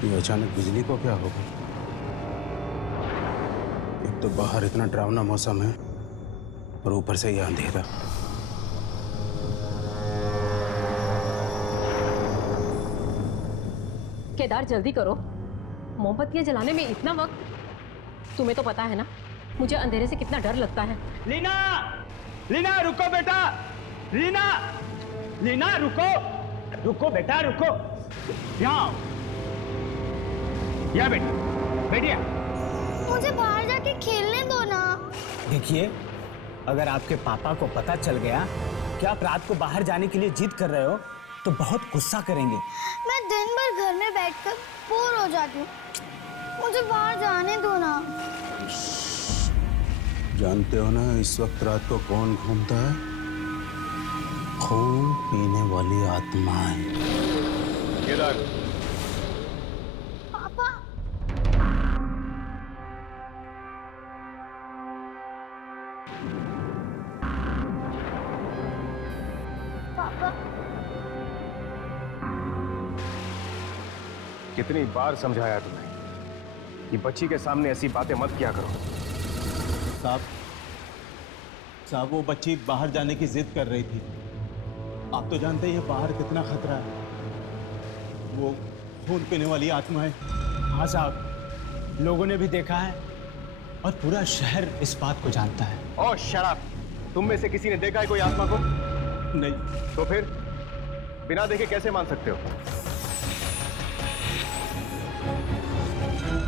ये अचानक बिजली को क्या हो गया? एक तो बाहर इतना डरावना मौसम है और ऊपर से ये अंधेरा। केदार जल्दी करो, मोमबत्तियां जलाने में इतना वक्त। तुम्हें तो पता है ना मुझे अंधेरे से कितना डर लगता है। लीना, लीना रुको बेटा, लीना, लीना रुको, रुको बेटा रुको, यहाँ आओ, यहाँ बेटी, बैठिए। मुझे बाहर जाके खेलने दो ना। देखिए, अगर आपके पापा को पता चल गया कि आप रात को बाहर जाने के लिए जिद कर रहे हो तो बहुत गुस्सा करेंगे। मैं दिन भर घर में बैठकर बोर हो जाती हूँ, मुझे बाहर जाने दो ना। जानते हो ना इस वक्त रात को कौन घूमता है? खून पीने वाली आत्माएं। केदार, पापा, पापा, कितनी बार समझाया तुम्हें कि बच्ची के सामने ऐसी बातें मत किया करो। साहब वो बच्ची बाहर जाने की जिद कर रही थी। आप तो जानते हैं बाहर कितना खतरा है। वो खून पीने वाली आत्मा है। हाँ साहब, लोगों ने भी देखा है और पूरा शहर इस बात को जानता है। ओह शराब, तुम में से किसी ने देखा है कोई आत्मा को? नहीं। तो फिर बिना देखे कैसे मान सकते हो?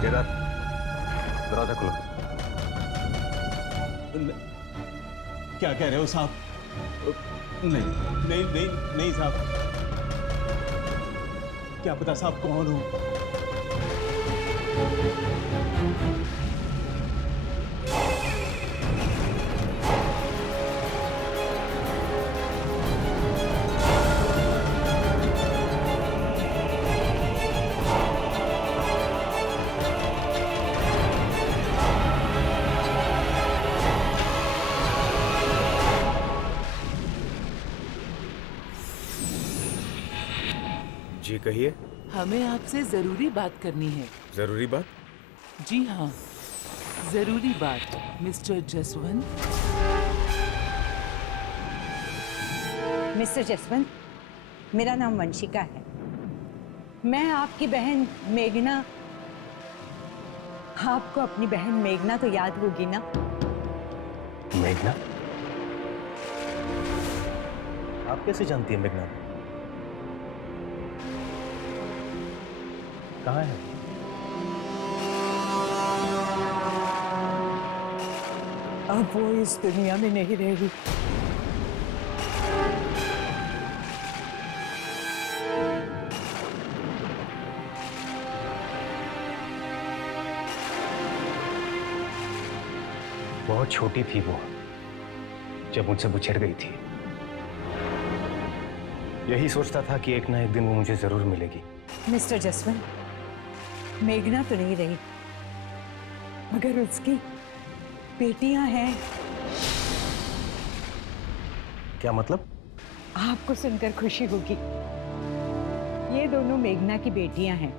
केदार, दरवाजा खोलो। क्या कह रहे हो साहब? नहीं नहीं नहीं नहीं साहब, क्या पता साहब कौन हो। जी कहिए। हमें आपसे जरूरी बात करनी है। जरूरी बात? जी हाँ, जरूरी बात। मिस्टर जसवंत। मिस्टर जसवंत, मेरा नाम वंशिका है। मैं आपकी बहन मेघना। आपको अपनी बहन मेघना तो याद होगी ना? मेघना? आप कैसे जानती हैं मेघना? कहाँ है? अब वो इस दुनिया में नहीं रहेगी। बहुत छोटी थी वो जब मुझसे बिछड़ गई थी। यही सोचता था कि एक ना एक दिन वो मुझे जरूर मिलेगी। मिस्टर जसवंत, मेघना तो नहीं रही, मगर उसकी बेटियां हैं। क्या मतलब? आपको सुनकर खुशी होगी। ये दोनों मेघना की बेटियां हैं।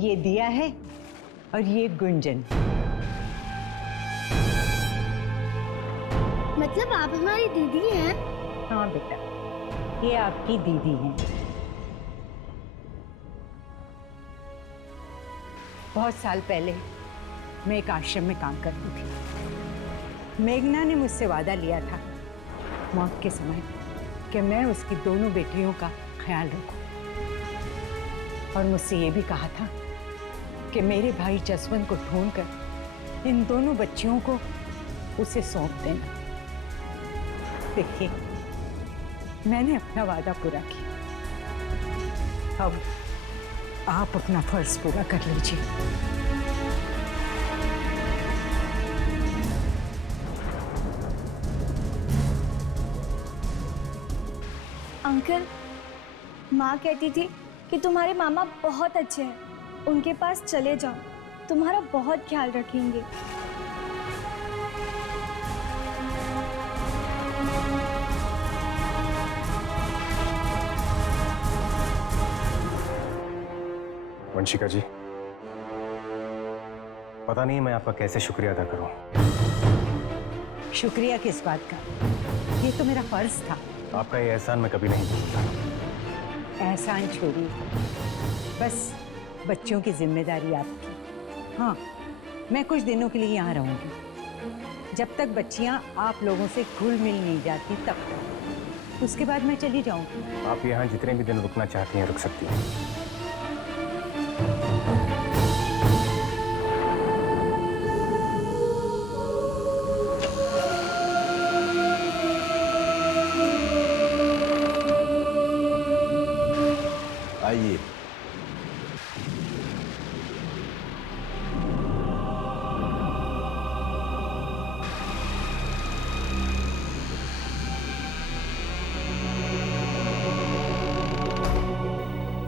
ये दिया है और ये गुंजन। मतलब आप हमारी दीदी हैं? हाँ बेटा, ये आपकी दीदी हैं। बहुत साल पहले मैं एक आश्रम में काम करती थी। मेघना ने मुझसे वादा लिया था मौत के समय कि मैं उसकी दोनों बेटियों का ख्याल रखूं, और मुझसे ये भी कहा था कि मेरे भाई जसवंत को ढूंढकर इन दोनों बच्चियों को उसे सौंप देना। देखिए, मैंने अपना वादा पूरा किया। अब आप अपना फर्ज पूरा कर लीजिए। अंकल, माँ कहती थी कि तुम्हारे मामा बहुत अच्छे हैं, उनके पास चले जाओ, तुम्हारा बहुत ख्याल रखेंगे। वंशिका जी, पता नहीं मैं आपका कैसे शुक्रिया अदा करूं। शुक्रिया किस बात का? ये तो मेरा फर्ज था। आपका ये एहसान मैं कभी नहीं भूलूंगा। एहसान छोड़िए, बस बच्चों की जिम्मेदारी आपकी। हाँ, मैं कुछ दिनों के लिए यहाँ रहूंगी, जब तक बच्चियाँ आप लोगों से घुल मिल नहीं जाती तब तक। उसके बाद मैं चली जाऊंगी। आप यहाँ जितने भी दिन रुकना चाहती हैं रुक सकती हैं। आइए।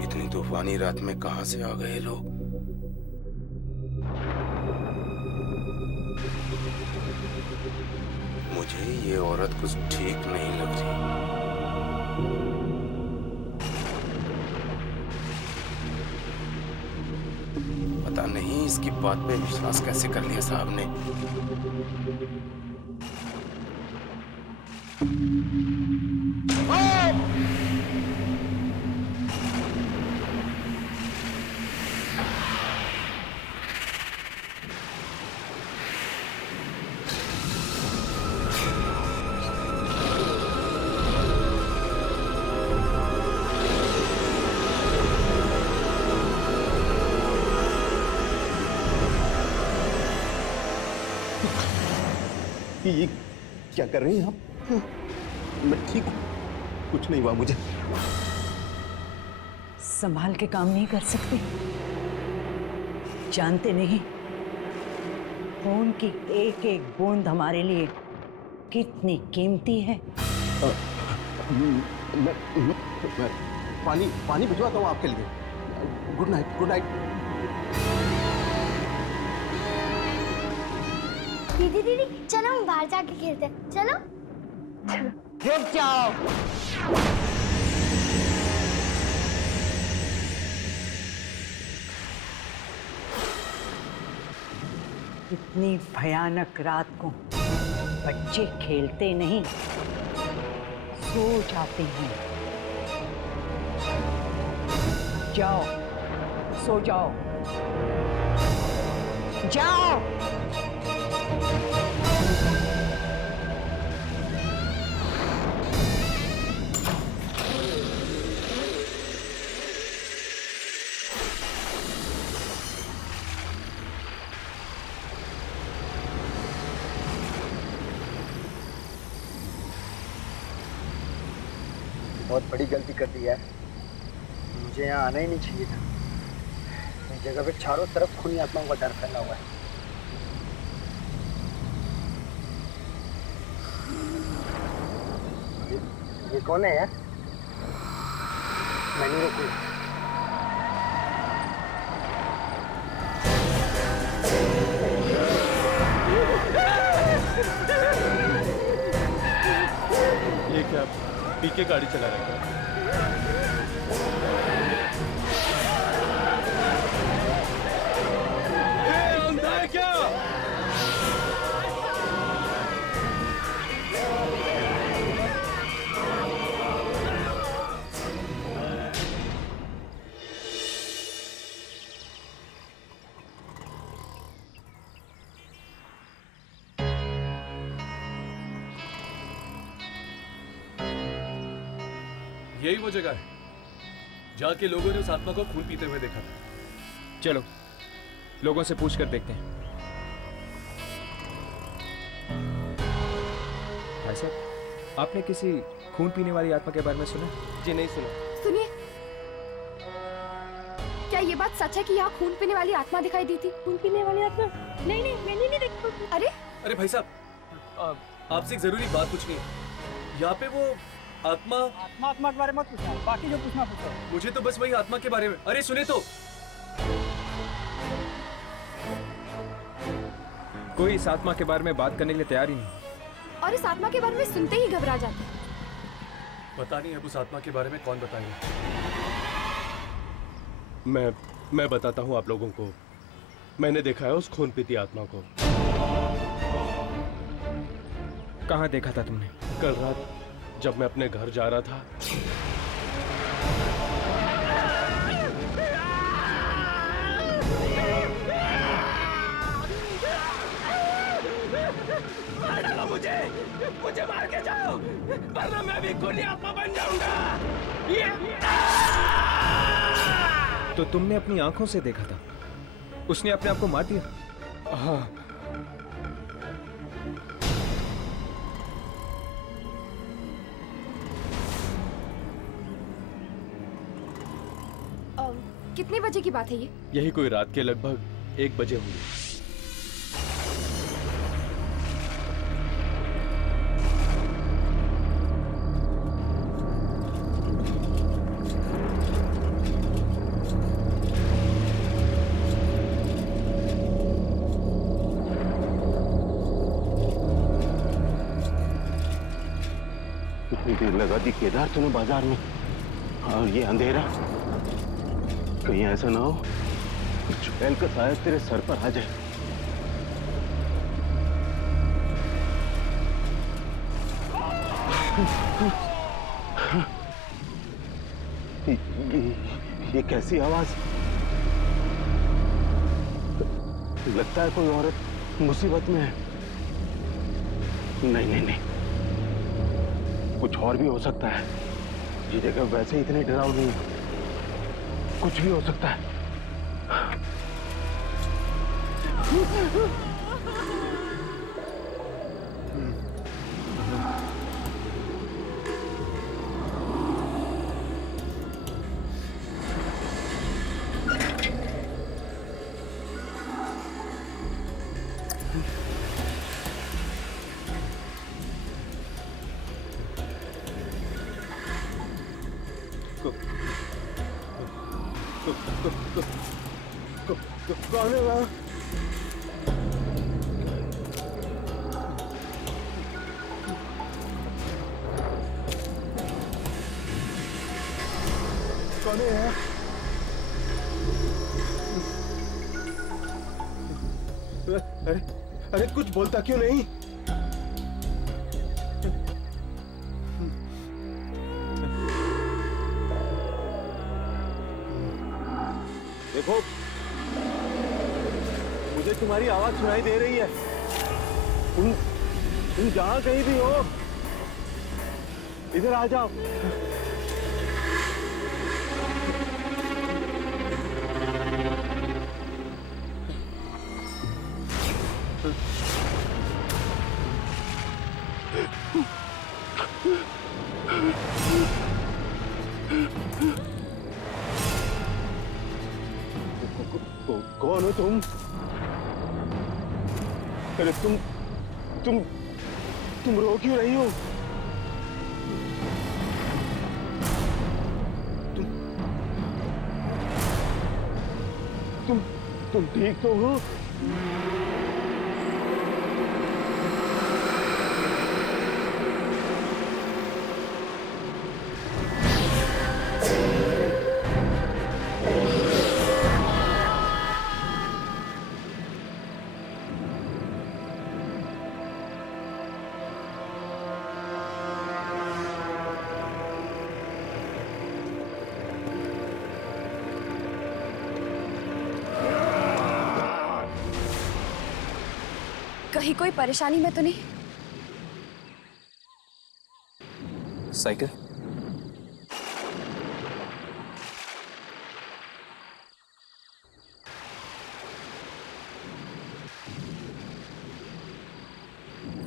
इतनी तूफानी रात में कहां से आ गए लोग? मुझे ये औरत कुछ ठीक नहीं लग रही। पता नहीं इसकी बात पे विश्वास कैसे कर लिया साहब ने। ये क्या कर रही हैं आप? मैं ठीक हूँ, कुछ नहीं हुआ मुझे। संभाल के काम नहीं कर सकते? जानते नहीं खून की एक एक बूंद हमारे लिए कितनी कीमती है। मैं पानी भिजवाता हूँ आपके लिए। Good night, good night. दीदी दीदी चलो हम बाहर जाके खेलते हैं। चलो रुक जाओ। इतनी भयानक रात को बच्चे खेलते नहीं, सो जाते हैं। जाओ, सो जाओ, जाओ। बहुत बड़ी गलती कर दी है। मुझे यहाँ आना ही नहीं चाहिए था। इस जगह पे चारों तरफ खूनी आत्माओं का डर फैला हुआ है। ये कौन है यार? मैं नहीं रोकूंगा। ये क्या पी के गाड़ी चला रहा है? अंधा है क्या? यही वो जगह है जहाँ के लोगों ने उस आत्मा को खून पीते हुए देखा था। चलो लोगों से पूछ कर देखते हैं। भाई साहब, आपने किसी खून पीने वाली आत्मा के बारे में सुना? जी नहीं सुना। सुनिए, क्या ये बात सच है कि यहाँ खून पीने वाली आत्मा दिखाई दी थी? खून पीने वाली आत्मा? नहीं नहीं, मैंने नहीं देखा। अरे भाई साहब, आपसे एक जरूरी बात पूछनी है। यहाँ पे वो आत्मा के बारे में मत पूछना, बाकी जो पूछना पूछो। मुझे तो बस वही आत्मा के बारे में। अरे सुने तो, कोई इस आत्मा के बारे में बात करने के लिए तैयार ही नहीं। और इस आत्मा के बारे में सुनते ही घबरा जाते हैं। पता नहीं अब उस आत्मा के बारे में कौन बताएगा। मैं बताता हूँ आप लोगों को। मैंने देखा है उस खून पीती आत्मा को। कहाँ देखा था तुमने? कल रात जब मैं अपने घर जा रहा था। मुझे मार के जाओ, वरना मैं भी खूनी आत्मा बन जाऊंगा। तो तुमने अपनी आंखों से देखा था? उसने अपने आप को मार दिया? हाँ। कितने बजे की बात है ये? यही कोई रात के लगभग 1 बजे होंगे। कितनी देर लगा दी केदार तूने बाजार में, और ये अंधेरा। कहीं ऐसा ना हो चुड़ैल का साया तेरे सर पर आ जाए। ये कैसी आवाज? लगता है कोई औरत मुसीबत में है। नहीं नहीं नहीं, कुछ और भी हो सकता है। ये जगह वैसे ही इतनी डरावनी है, कुछ भी हो सकता है। कौन है वहाँ? कौन है? अरे अरे कुछ बोलता क्यों नहीं? देखो, मुझे तुम्हारी आवाज सुनाई दे रही है। तुम जहां कहीं भी हो, इधर आ जाओ। कौन हो तुम? अरे तुम रो क्यों रही हो? तुम ठीक तो हो? कहीं कोई परेशानी में तो नहीं? साइकिल?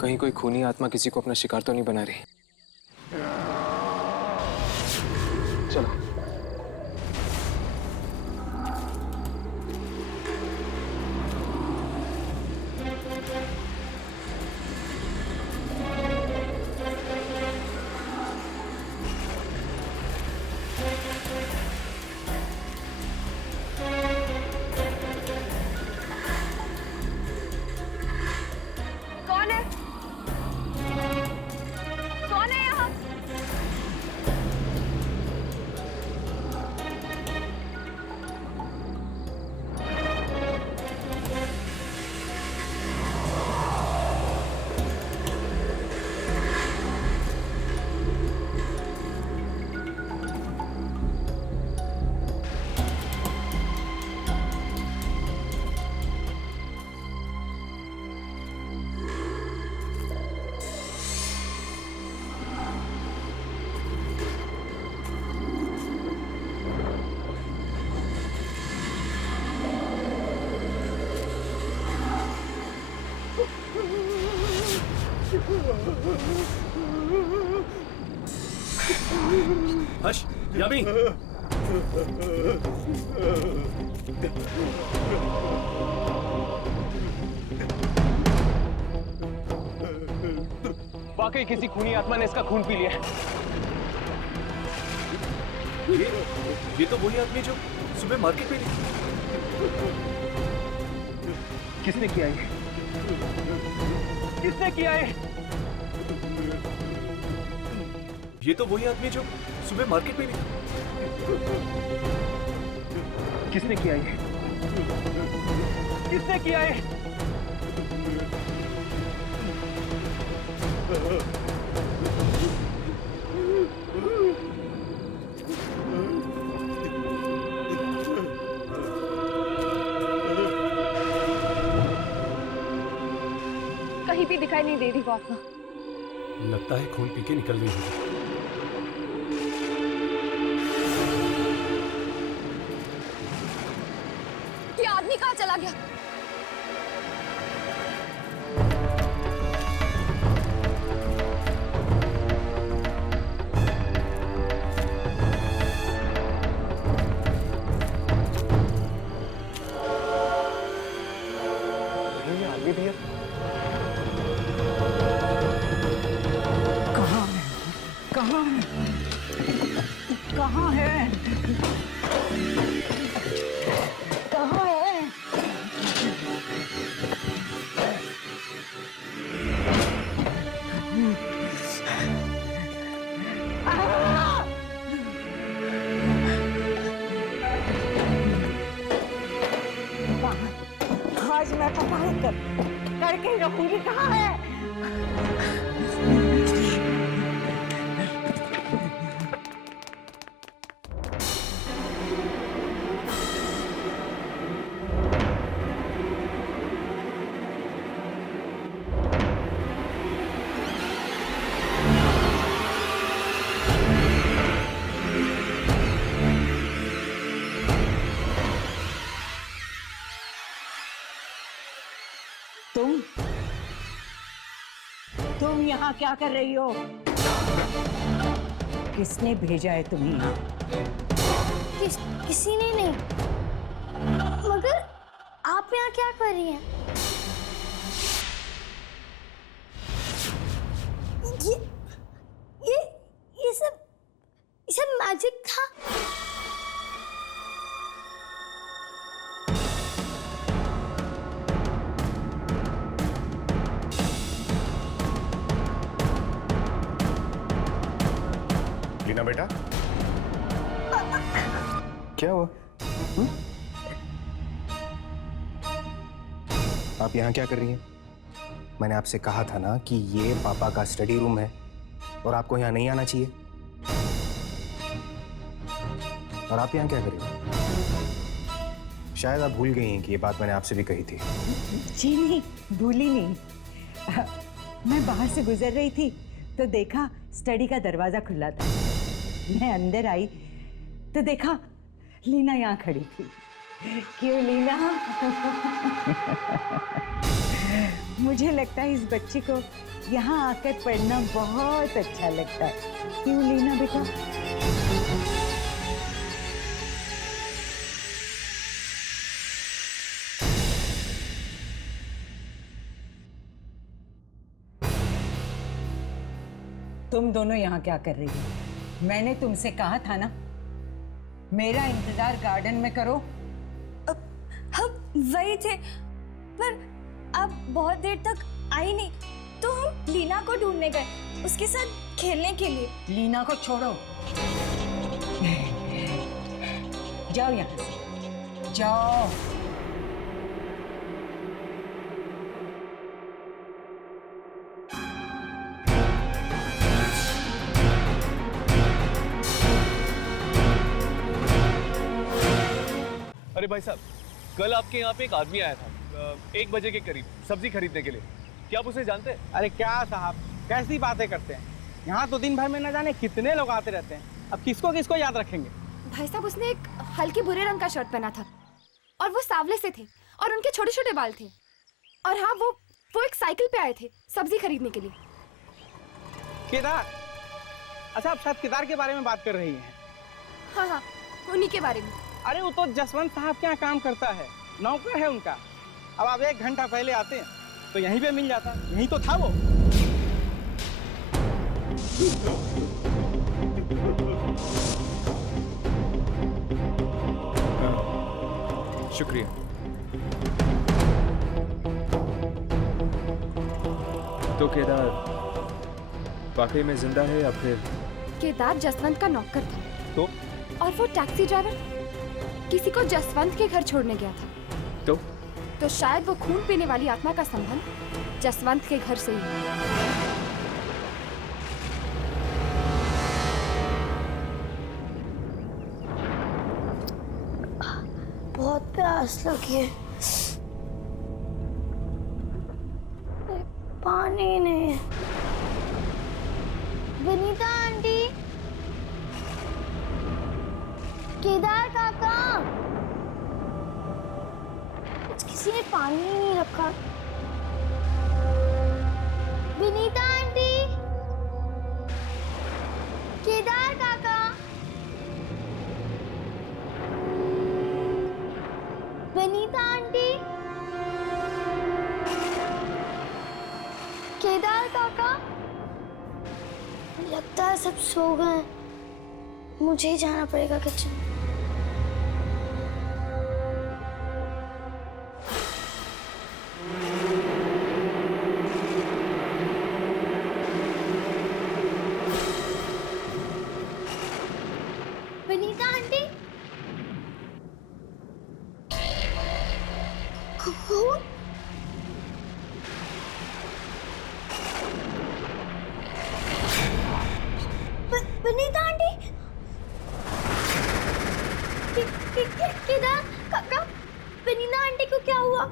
कहीं कोई खूनी आत्मा किसी को अपना शिकार तो नहीं बना रही? चलो। हर्ष, यामी। वाकई किसी खूनी आत्मा ने इसका खून पी लिया है। ये तो वही आदमी जो सुबह मार्केट में थी। किसने किया ये? किसने किया ये? ये तो वही आदमी जो सुबह मार्केट में थी। किसने किया ये? किसने किया ये? कहीं भी दिखाई नहीं दे रही वो आत्मा। लगता है खून पी के निकल गई होगी। ये आदमी कहाँ चला गया? ये आदमी भी है। कहाँ है? कहाँ है? कहाँ है? कहाँ है? आज मैं पता करके ही रखूंगी। कहाँ है? तुम यहाँ क्या कर रही हो? किसने भेजा है तुम्हें यहाँ? किसी ने नहीं। मगर आप यहाँ क्या कर रही हैं? ये सब मैजिक था। लीना बेटा, क्या हुआ? आप यहाँ क्या कर रही हैं? मैंने आपसे कहा था ना कि ये पापा का स्टडी रूम है और आपको यहाँ नहीं आना चाहिए। और आप यहाँ क्या कर रही हो? शायद आप भूल गई हैं कि ये बात मैंने आपसे भी कही थी। जी नहीं, भूली नहीं। मैं बाहर से गुजर रही थी तो देखा स्टडी का दरवाजा खुला था। मैं अंदर आई तो देखा लीना यहाँ खड़ी थी। क्यों लीना? मुझे लगता है इस बच्ची को यहाँ आकर पढ़ना बहुत अच्छा लगता है। क्यों लीना बेटा? तुम दोनों यहाँ क्या कर रही हो? मैंने तुमसे कहा था ना, मेरा इंतजार गार्डन में करो। हम वही थे, पर आप बहुत देर तक आई नहीं, तो हम लीना को ढूंढने गए, उसके साथ खेलने के लिए। लीना को छोड़ो, जाओ यहाँ से, जाओ। अरे भाई साहब, कल आपके यहाँ पे एक आदमी आया था 1 बजे के करीब सब्जी खरीदने के लिए। क्या आप उसे जानते हैं? अरे क्या साहब, कैसी बातें करते हैं। यहाँ तो दिन भर में न जाने कितने लोग आते रहते हैं। अब किसको किसको याद रखेंगे। भाई साहब, उसने एक हल्के भूरे रंग का शर्ट पहना था और वो सांवले से थे और उनके छोटे छोटे बाल थे। और हाँ, वो एक साइकिल पे आए थे सब्जी खरीदने के लिए। केदार। अच्छा, आप शायद केदार के बारे में बात कर रही हैं। हाँ हाँ, उन्हीं के बारे में। अरे वो तो जसवंत साहब के यहाँ काम करता है, नौकर है उनका। अब आप 1 घंटा पहले आते हैं तो यहीं पे मिल जाता, यहीं तो था वो। शुक्रिया। तो केदार वाकई में जिंदा है या फिर? केदार जसवंत का नौकर था। तो? और वो टैक्सी ड्राइवर किसी को जसवंत के घर छोड़ने गया था। तो शायद वो खून पीने वाली आत्मा का संबंध जसवंत के घर से ही है। बहुत प्यास लगी है, पानी नहीं। विनीता आंटी, केदार काका, किसी ने पानी ही नहीं रखा। विनीता आंटी, केदार काका, विनीता आंटी, केदार काका। लगता है सब सो गए, मुझे ही जाना पड़ेगा किचन। विनीता आंटी, कौन? विनीता आंटी, केदार काका, विनीता आंटी को क्या हुआ?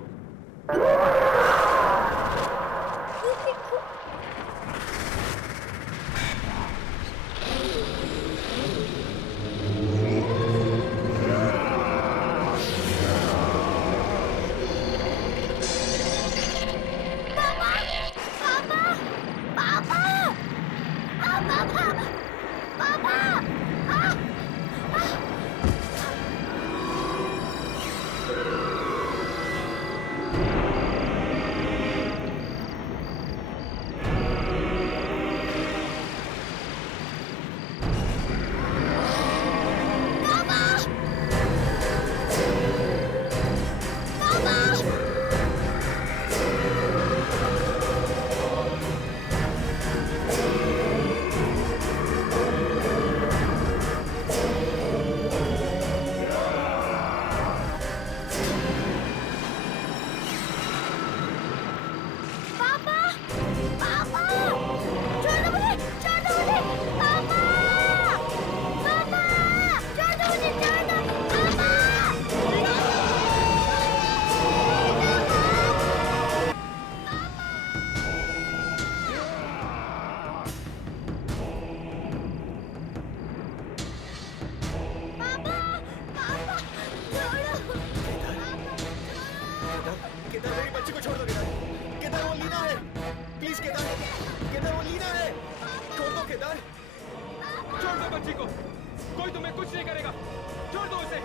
केदार, मेरी बच्ची को छोड़ दो केदार। केदार, वो लीना है, प्लीज केदार। केदार, वो लीना है, छोड़ दो केदार। छोड़ दो बच्ची को, कोई तुम्हें कुछ नहीं करेगा, छोड़ दो उसे।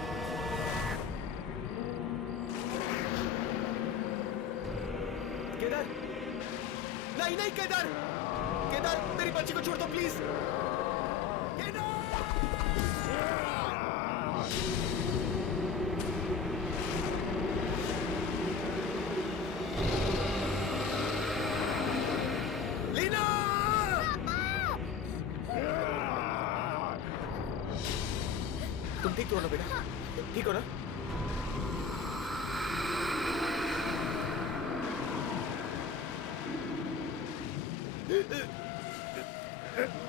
केदार, नहीं नहीं केदार, केदार मेरी बच्ची को छोड़ दो प्लीज। तुम ठीक हो ना बेटा? ठीक हो ना?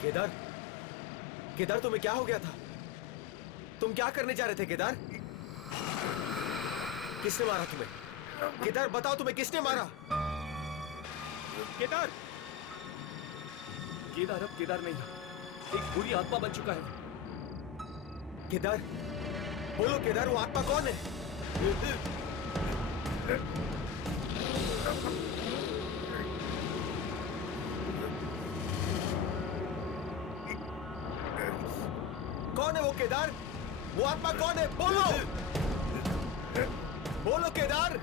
केदार, केदार तुम्हें क्या हो गया था? तुम क्या करने जा रहे थे केदार? किसने मारा तुम्हें? केदार बताओ, तुम्हें किसने मारा? केदार, केदार अब केदार नहीं, एक बुरी आत्मा बन चुका है। केदार, बोलो केदार, वो आत्मा कौन है? केदार, वो आत्मा कौन है? बोलो, बोलो Kedar.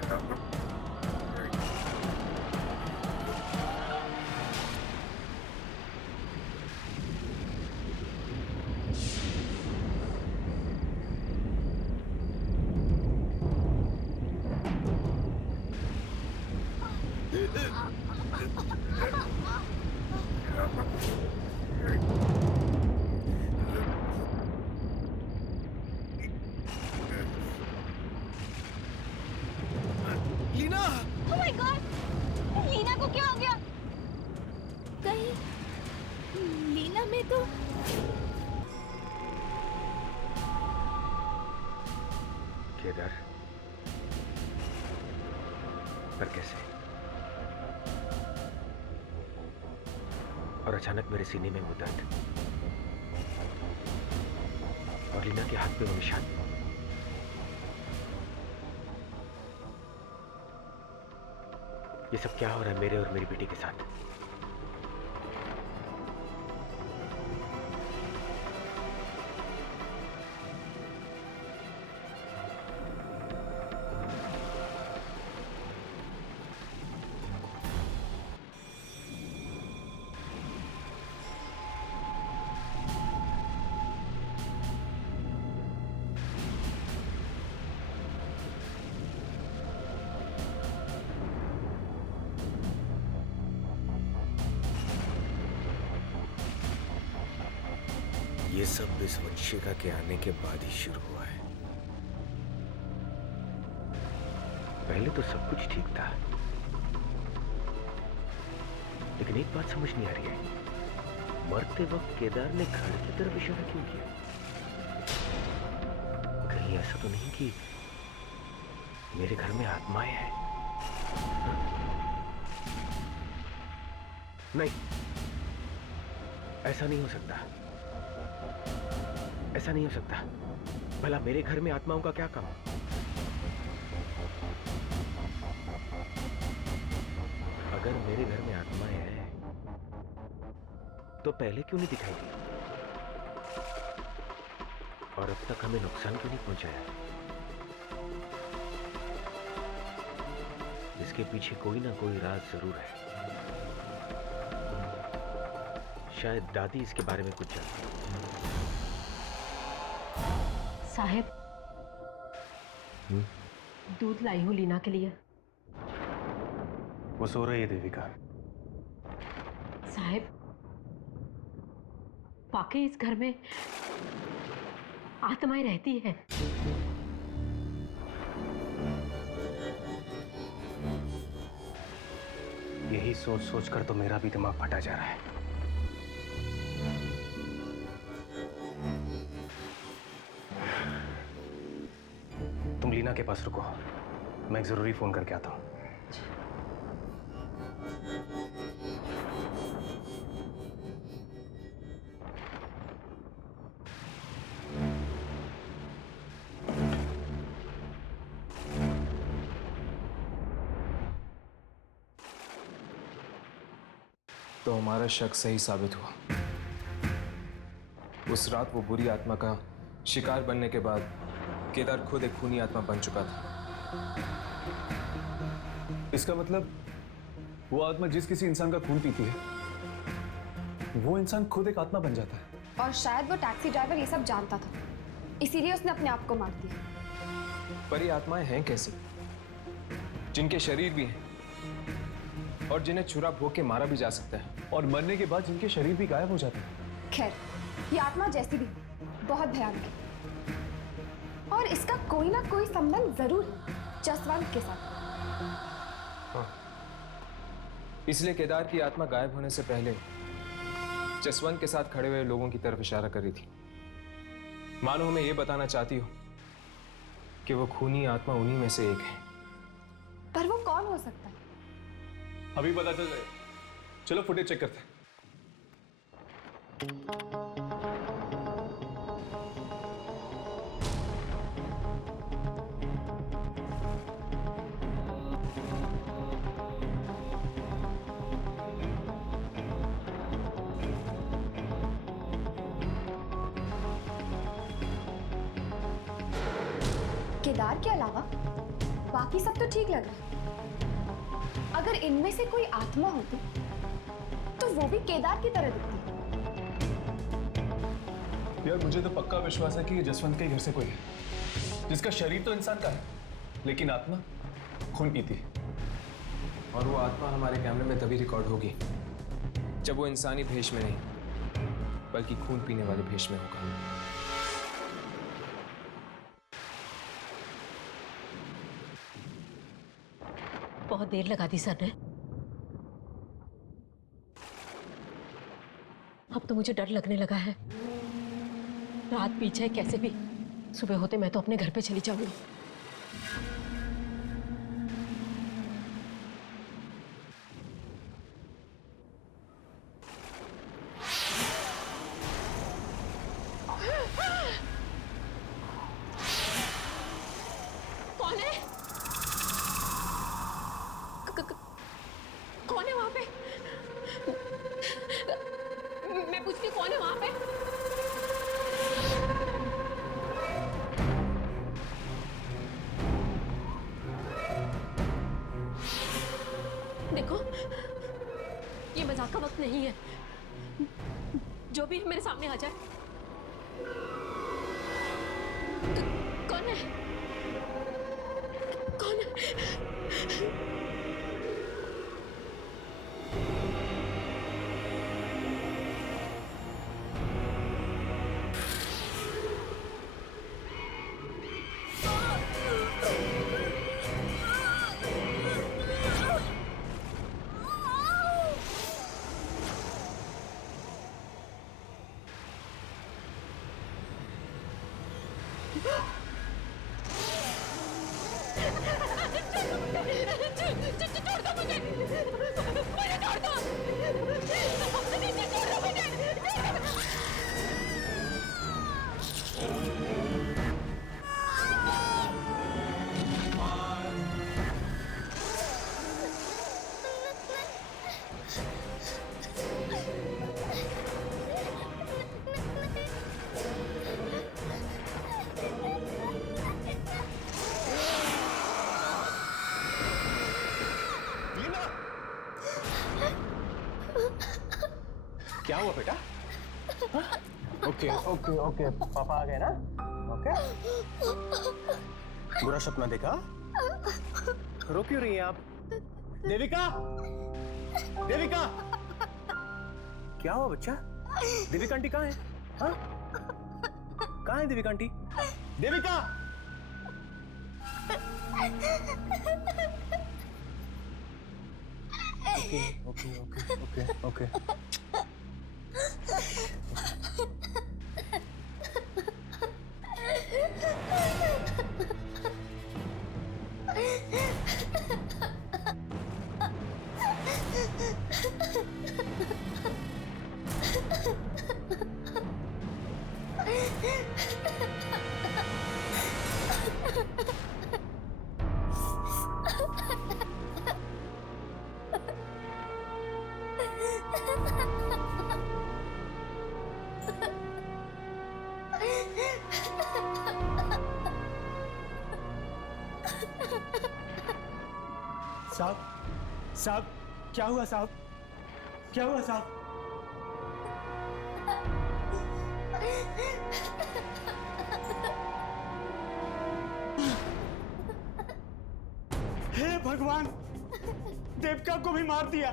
Leena! Oh my God! Leena को क्या हो गया? कहीं लीना में तो केदार, पर कैसे? और अचानक मेरे सीने में वो दर्द और लीना के हाथ पे वो निशान। ये सब क्या हो रहा है मेरे और मेरी बेटी के साथ? ये सब इस वंशिका के आने के बाद ही शुरू हुआ है। पहले तो सब कुछ ठीक था, लेकिन एक बात समझ नहीं आ रही है, मरते वक्त केदार ने घर की तरफ इशारा क्यों किया? कहीं ऐसा तो नहीं कि मेरे घर में आत्माएं हैं? नहीं, ऐसा नहीं हो सकता, ऐसा नहीं हो सकता। भला मेरे घर में आत्माओं का क्या काम? अगर मेरे घर में आत्माएं हैं तो पहले क्यों नहीं दिखाई दी? और अब तक हमें नुकसान क्यों नहीं पहुंचाया? इसके पीछे कोई ना कोई राज जरूर है। शायद दादी इसके बारे में कुछ जानती है। साहेब, दूध लाई हूं लीना के लिए। वो सो रही है देविका। साहेब, वाकई इस घर में आत्माएं रहती हैं। यही सोच सोच कर तो मेरा भी दिमाग फटा जा रहा है। तुम लीना के पास रुको, मैं एक जरूरी फोन करके आता हूं। तो हमारा शक सही साबित हुआ। उस रात वो बुरी आत्मा का शिकार बनने के बाद केदार खुद एक खूनी आत्मा बन चुका था। इसका मतलब वो आत्मा जिस किसी इंसान का खून पीती है, वो इंसान खुद एक आत्मा बन जाता है। और शायद वो टैक्सी ड्राइवर ये सब जानता था, इसीलिए उसने अपने आप को मार दिया। पर ये आत्माएं हैं कैसी, जिनके शरीर भी हैं और जिन्हें छुरा भोग के मारा भी जा सकता है, और मरने के बाद जिनके शरीर भी गायब हो जाते हैं। खैर, ये आत्मा जैसी भी बहुत भयानक है और इसका कोई ना कोई संबंध जरूर है जसवंत के साथ। हाँ। इसलिए केदार की आत्मा गायब होने से पहले जसवंत के साथ खड़े हुए लोगों की तरफ इशारा कर रही थी। मानो हमें यह बताना चाहती हो कि वो खूनी आत्मा उन्हीं में से एक है। पर वो कौन हो सकता है? अभी पता चल जाएगा। चलो फुटेज चेक करते हैं। केदार के अलावा बाकी सब तो ठीक लग रहा। अगर इनमें से कोई आत्मा होती तो वो भी केदार की तरह दिखती। यार मुझे तो पक्का विश्वास है कि ये जसवंत के घर से कोई है, जिसका शरीर तो इंसान का है लेकिन आत्मा खून पीती है। और वो आत्मा हमारे कैमरे में तभी रिकॉर्ड होगी जब वो इंसानी भेष में नहीं बल्कि खून पीने वाले भेष में होगा। बहुत देर लगा दी सर ने। अब तो मुझे डर लगने लगा है। रात पीछे कैसे भी सुबह होते मैं तो अपने घर पे चली जाऊंगी। कौन है? कौन है वहां पे? मैं पूछती हूँ, कौन है वहां पे? देखो, ये मजाक का वक्त नहीं है। जो भी मेरे सामने आ जाए। कौन है? कौन है? छोड़ दो मुझे, मुझे छोड़ दो, नीचे छोड़ दो मुझे। क्या हुआ बेटा? ओके ओके ओके, पापा आ गए ना? ओके, बुरा सपना देखा? रो क्यों रही हैं आप? देविका, देविका, क्या हुआ बच्चा? देविका आंटी कहाँ है? हाँ? कहाँ है Devika aunty? Devika! Okay okay okay okay okay. साहब, साहब, क्या हुआ साहब? क्या हुआ साहब? हे भगवान, देविका को भी मार दिया।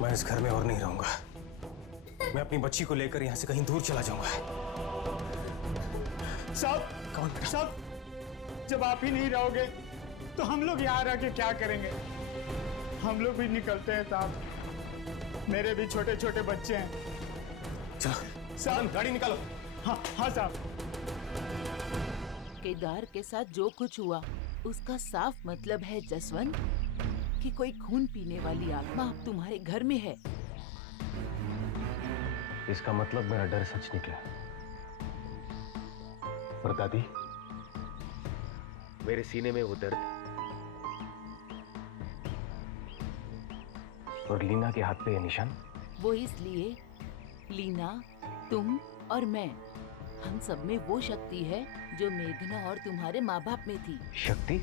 मैं इस घर में और नहीं रहूंगा। मैं अपनी बच्ची को लेकर यहाँ से कहीं दूर चला जाऊंगा। साहब, कौन बेटा? साहब, जब आप ही नहीं रहोगे तो हम लोग यहाँ रह के क्या करेंगे? हम लोग भी निकलते हैं साहब, मेरे भी छोटे छोटे बच्चे हैं। चलो साहब, गाड़ी निकालो। हाँ हाँ साहब। केदार के साथ जो कुछ हुआ उसका साफ मतलब है जसवंत कि कोई खून पीने वाली आत्मा अब तुम्हारे घर में है। इसका मतलब मेरा डर सच निकला। और दादी, मेरे सीने में वो दर्द और लीना के हाथ पे ये निशान, वो इसलिए लीना, तुम और मैं, हम सब में वो शक्ति है जो मेघना और तुम्हारे माँ बाप में थी। शक्ति?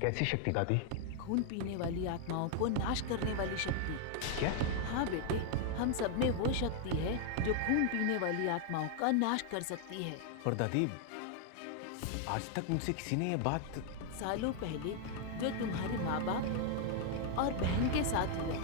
कैसी शक्ति दादी? खून पीने वाली आत्माओं को नाश करने वाली शक्ति। क्या? हाँ बेटे, हम सब में वो शक्ति है जो खून पीने वाली आत्माओं का नाश कर सकती है। पर दादी, आज तक मुझसे किसी ने ये बात... सालों पहले जो तुम्हारे माँ बाप और बहन के साथ हुआ।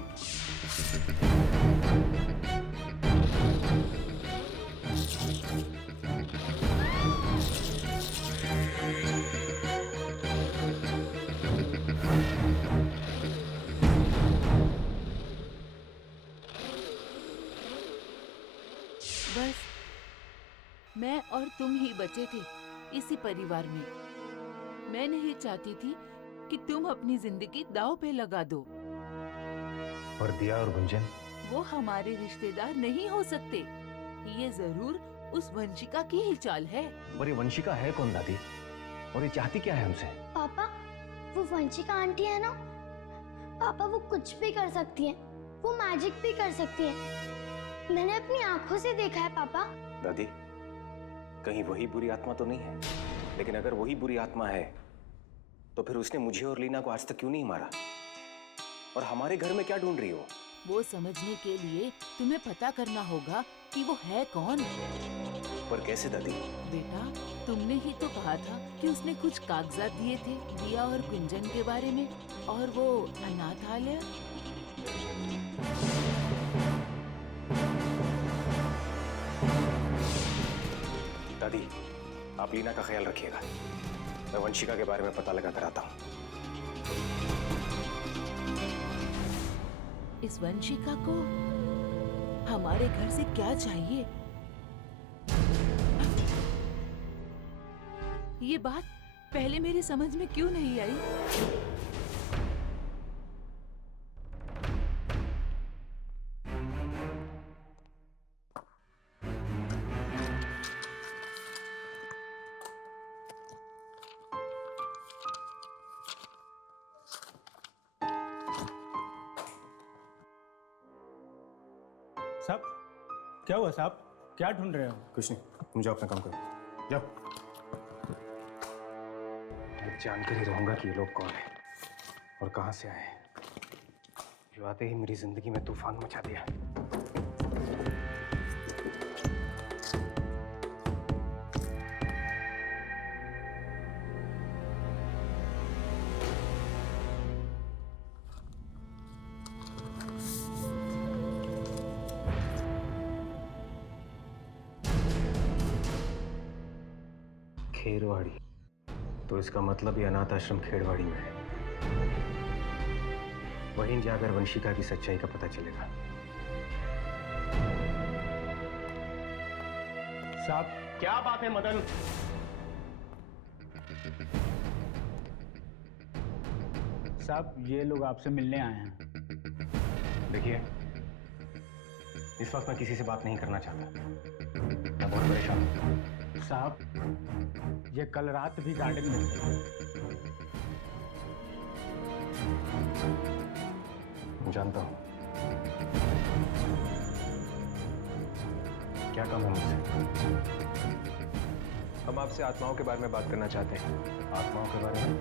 बस मैं और तुम ही बचे थे इसी परिवार में। मैं नहीं चाहती थी कि तुम अपनी जिंदगी दांव पे लगा दो। और दिया और गुंजन? वो हमारे रिश्तेदार नहीं हो सकते। ये जरूर उस वंशिका की ही चाल है। और ये वंशिका है कौन दादी? और ये चाहती क्या है हमसे? पापा, वो वंशिका आंटी है ना, पापा वो कुछ भी कर सकती है, वो मैजिक भी कर सकती है। मैंने अपनी आंखों से देखा है पापा। दादी, कहीं वही बुरी आत्मा तो नहीं है? लेकिन अगर वही बुरी आत्मा है तो फिर उसने मुझे और लीना को आज तक क्यों नहीं मारा? और हमारे घर में क्या ढूंढ रही हो? वो समझने के लिए तुम्हें पता करना होगा कि वो है कौन। पर कैसे दादी? बेटा, तुमने ही तो कहा था कि उसने कुछ कागजात दिए थे दिया और गुंजन के बारे में, और वो अनाथालय। दादी, आप लीना का ख्याल रखिएगा। मैं वंशिका के बारे में पता लगा कर आता हूँ। इस वंशिका को हमारे घर से क्या चाहिए? ये बात पहले मेरी समझ में क्यों नहीं आई? साहब, क्या हुआ साहब? क्या ढूंढ रहे हो? कुछ नहीं, तुम जाओ अपना काम करो, जाओ। मैं जानकर ही रहूंगा कि ये लोग कौन है और कहां से आए हैं, जो आते ही मेरी जिंदगी में तूफान मचा दिया। खेरवाड़ी, तो इसका मतलब ये अनाथ आश्रम खेरवाड़ी में है। वहीं जाकर वंशिका की सच्चाई का पता चलेगा। साहब, क्या बात है मदन? साहब, ये लोग आपसे मिलने आए हैं। देखिए, इस वक्त मैं किसी से बात नहीं करना चाहता। मैं बहुत परेशान हूं। साहब, ये कल रात भी गार्डन में थे। जानता हूं। क्या काम है मुझसे? हम आपसे आत्माओं के बारे में बात करना चाहते हैं। आत्माओं के बारे में?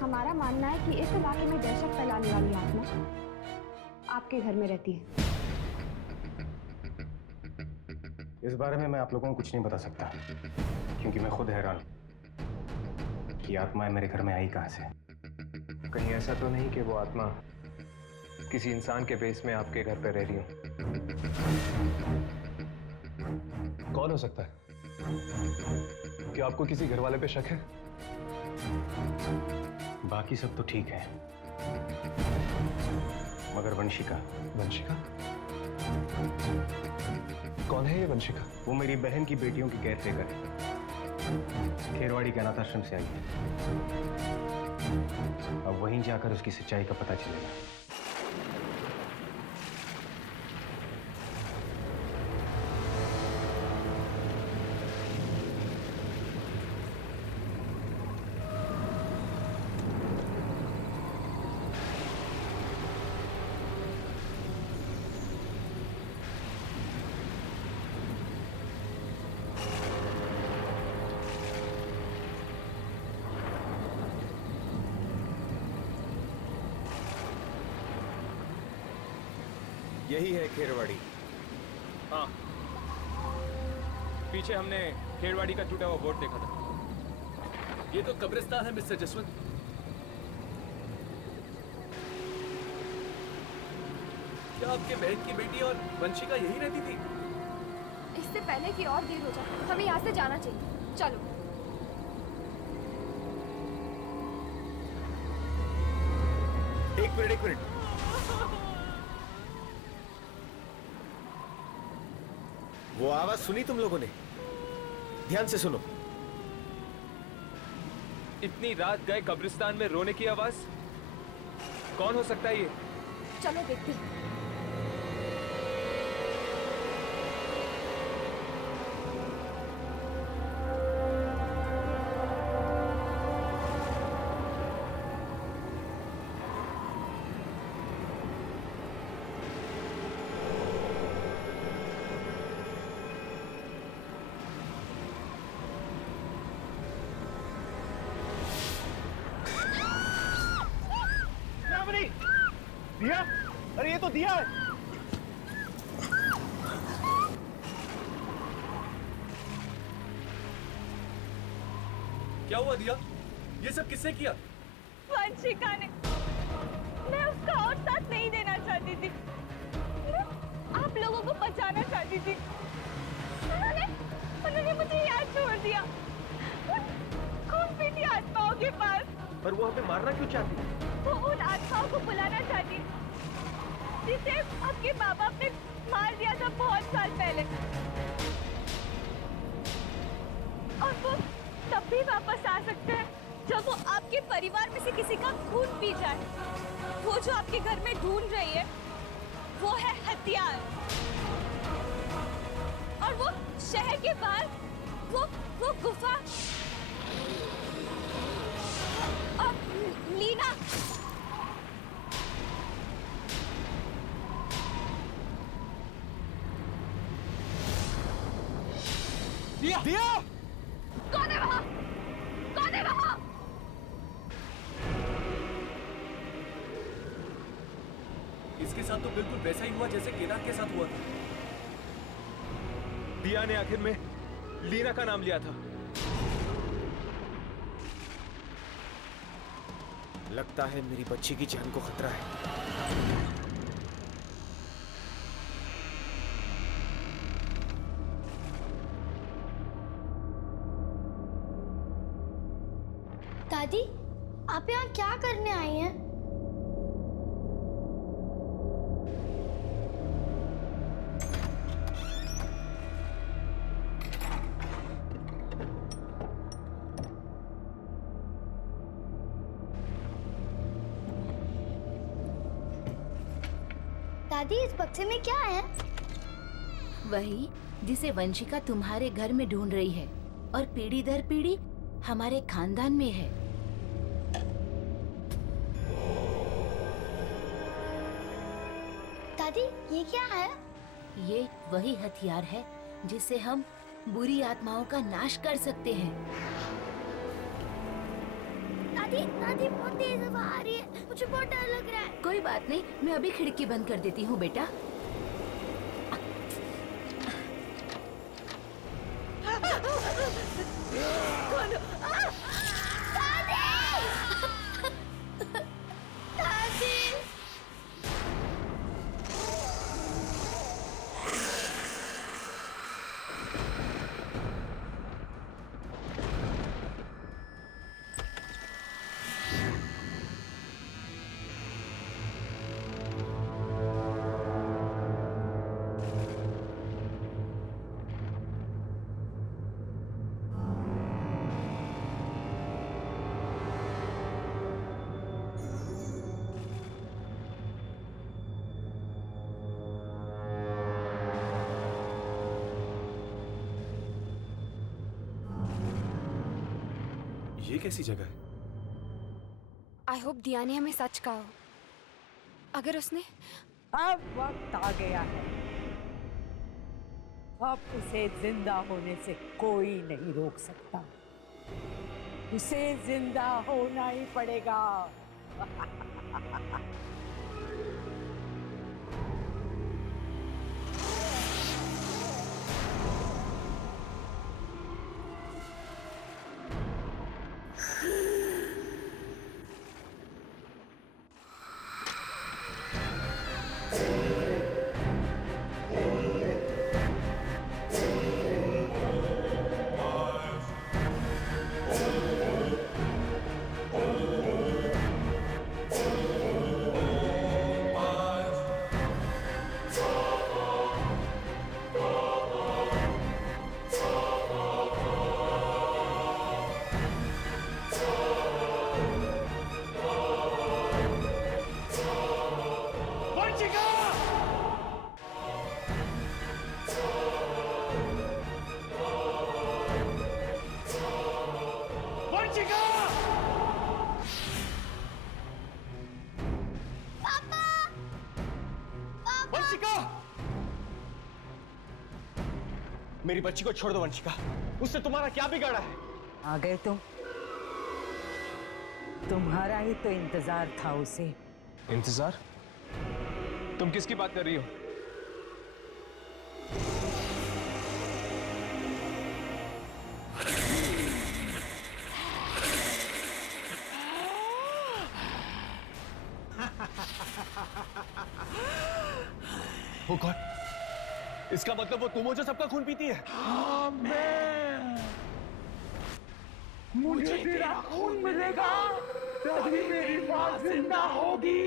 हमारा मानना है कि इस इलाके में दहशत फैलाने वाली आत्मा आपके घर में रहती है। इस बारे में मैं आप लोगों को कुछ नहीं बता सकता, क्योंकि मैं खुद हैरान कि आत्माएं मेरे घर में आई कहां से। कहीं ऐसा तो नहीं कि वो आत्मा किसी इंसान के बेस में आपके घर पर रह रही हो? कौन हो सकता है? क्या आपको किसी घर वाले पे शक है? बाकी सब तो ठीक है, मगर वंशिका। वंशिका? कौन है ये वंशिका? वो मेरी बहन की बेटियों की केयर टेकर है। खेरवाड़ी के अनाथ आश्रम से आई है। अब वहीं जाकर उसकी सच्चाई का पता चलेगा। यही है खेरवाड़ी। हाँ, पीछे हमने खेरवाड़ी का टूटा हुआ बोर्ड देखा था। ये तो कब्रिस्तान है मिस्टर जसवंत। क्या आपके बहन की बेटी और वंशिका यही रहती थी? इससे पहले कि और देर हो जाए हमें यहाँ से जाना चाहिए। चलो। एक मिनट। वो आवाज सुनी तुम लोगों ने? ध्यान से सुनो। इतनी रात गए कब्रिस्तान में रोने की आवाज? कौन हो सकता है ये? चलो देखते हैं। दिया? अरे ये तो दिया है। क्या हुआ दिया? ये सब किसने किया? वंशिका ने। मैं उसका और साथ नहीं देना चाहती थी। मैं आप लोगों को बचाना चाहती थी। उन्होंने मुझे यहाँ छोड़ दिया। खून पीती आत्माओं के पास। पर वो हमें मारना क्यों चाहती? वो उन आत्माओं को बुलाना चाहती जिसे आपके बाप बाप ने मार दिया था बहुत साल पहले। और वो तब भी वापस आ सकते हैं जब वो आपके परिवार में से किसी का खून पी जाए। वो जो आपके घर में ढूंढ रही है वो है हथियार। और वो शहर के बाहर वो गुफा। और लीना। दिया? कौन है वहाँ? कौन है वहाँ? इसके साथ तो बिल्कुल वैसा ही हुआ जैसे केदार के साथ हुआ था। दिया ने आखिर में लीना का नाम लिया था। लगता है मेरी बच्ची की जान को खतरा है। दादी, आप यहाँ क्या करने आई हैं? दादी, इस बक्से में क्या है? वही जिसे वंशिका तुम्हारे घर में ढूंढ रही है और पीढ़ी दर पीढ़ी हमारे खानदान में है। दादी, ये क्या है? ये वही हथियार है जिससे हम बुरी आत्माओं का नाश कर सकते हैं। दादी, दादी बहुत तेज हवा आ रही है, मुझे बहुत डर लग रहा है। कोई बात नहीं, मैं अभी खिड़की बंद कर देती हूँ बेटा। ये कैसी जगह है? आई होप दिया ने हमें सच कहा हो। अगर उसने अब वक्त आ गया है, अब उसे जिंदा होने से कोई नहीं रोक सकता। उसे जिंदा होना ही पड़ेगा। मेरी बच्ची को छोड़ दो वंशिका, उससे तुम्हारा क्या बिगाड़ा है? आ गए तुम। तुम्हारा ही तो इंतजार था उसे। इंतजार? तुम किसकी बात कर रही हो? वो कौन? इसका मतलब वो तुम हो जो सबका खून पीती है? हाँ, मैं। मुझे तेरा खून मिलेगा तभी मेरी माँ जिंदा होगी।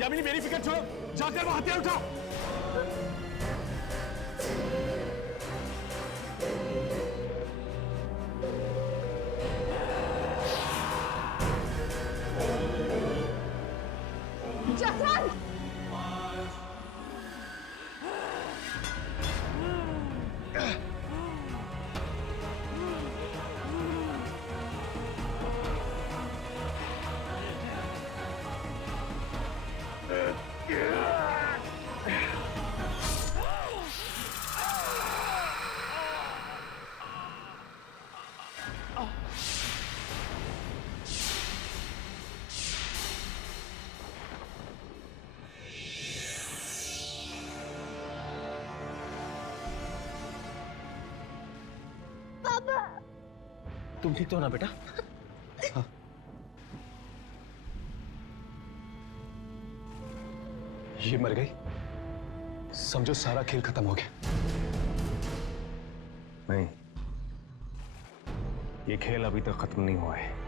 यामिनी मेरी फिक्र छोड़ो, जाकर वो हथियार उठाओ। जसवंत! तुम ठीक तो हो ना बेटा? हाँ। ये मर गई, समझो सारा खेल खत्म हो गया। नहीं, ये खेल अभी तक खत्म नहीं हुआ है।